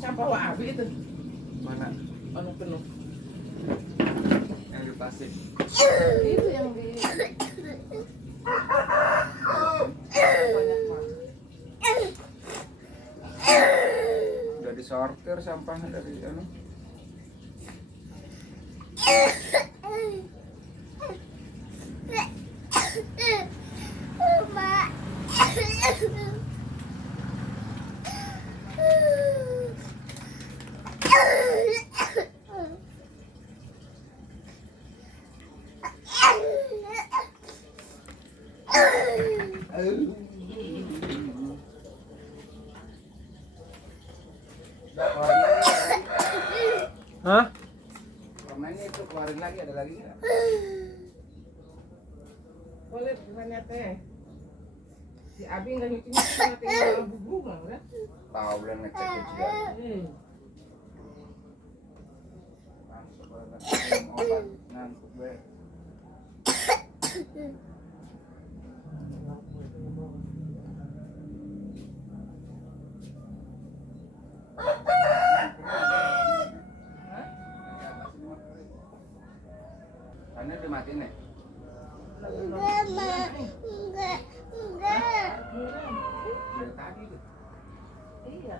Sampah Wak Abi itu. Mana? Anu penuh. Yang di plastik. Itu yang di banyak mah. Udah disortir sampah dari anu. Hah? Permennya itu keluarin lagi, ada lagi nggak? Boleh gimana teh? Si Abi nggak nyuci cuma tinggal bubuk lah, udah. Tahu belum ngecek juga. Langsung banget minum obat ngantuk gue. Karena dimatiin ya? Enggak. Dari tadi tuh. Iya.